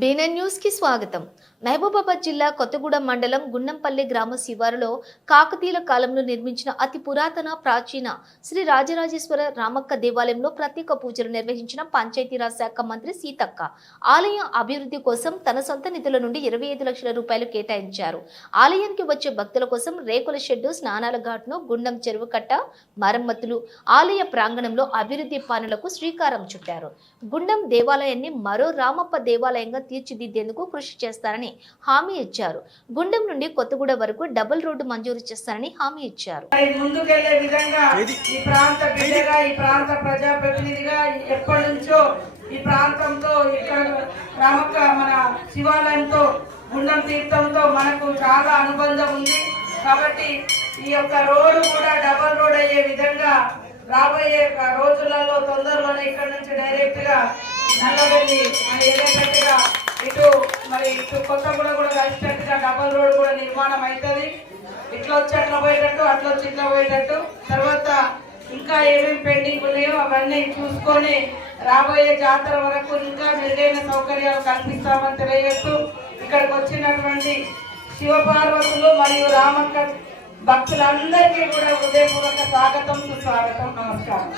బీనెన్ న్యూస్కి స్వాగతం. మహబూబాబాద్ జిల్లా కొత్తగూడెం మండలం గున్నంపల్లి గ్రామ శివారులో కాకతీయుల కాలంలో నిర్మించిన అతి పురాతన ప్రాచీన శ్రీ రాజరాజేశ్వర రామక్క దేవాలయంలో ప్రత్యేక పూజలు నిర్వహించిన పంచాయతీరాజ్ శాఖ మంత్రి సీతక్క. ఆలయ అభివృద్ధి కోసం తన సొంత నిధుల నుండి ఇరవై ఐదు లక్షల రూపాయలు కేటాయించారు. ఆలయానికి వచ్చే భక్తుల కోసం రేకుల షెడ్డు స్నానాల ఘాట్ను గుండం చెరువు కట్ట మరమ్మతులు ఆలయ ప్రాంగణంలో అభివృద్ధి పనులకు శ్రీకారం చుట్టారు. గుండం దేవాలయాన్ని మరో రామప్ప దేవాలయంగా తీర్చిదిద్దేందుకు కృషి చేస్తారని హామీ ఇచ్చారు. గుండం నుండి కొత్తగూడ వరకు డబుల్ రోడ్డు మంజూరు చేస్తారని హామీ ఇచ్చారు. ముందుకెళ్ళే విధంగా ఈ ప్రాంత బిడ్డగా ఈ ప్రాంత ప్రజాప్రతినిధిగా ఎప్పటి నుంచో ఈ ప్రాంతంతో ఇక్కడ రామక్క మన శివాలయంతో గుండం తీర్థంతో మనకు చాలా అనుబంధం ఉంది. కాబట్టి ఈ యొక్క రోడ్డు కూడా డబల్ రోడ్ అయ్యే విధంగా రాబోయే రోజులలో తొందరలోనే ఇక్కడ నుంచి డైరెక్ట్గా నల్లవెల్లి మరి ఏదైనట్టుగా ఇటు మరి ఇటు కొత్తగూడ కూడా కలిసినట్టుగా డబల్ రోడ్ కూడా నిర్మాణం అవుతుంది ఇట్లా వచ్చి అట్లా పోయేటట్టు అట్లా వచ్చి ఇట్లా పోయేటట్టు. తర్వాత ఇంకా ఏమేమి పెండింగ్ ఉన్నాయో అవన్నీ చూసుకొని రాబోయే జాతర వరకు ఇంకా మెరుగైన సౌకర్యాలు కల్పిస్తామని తెలియజేస్తూ ఇక్కడికి వచ్చినటువంటి శివపార్వతులు మరియు రామక్క భక్తులందరికీ కూడా హృదయపూర్వక స్వాగతం సుస్వాగతం నమస్కారం.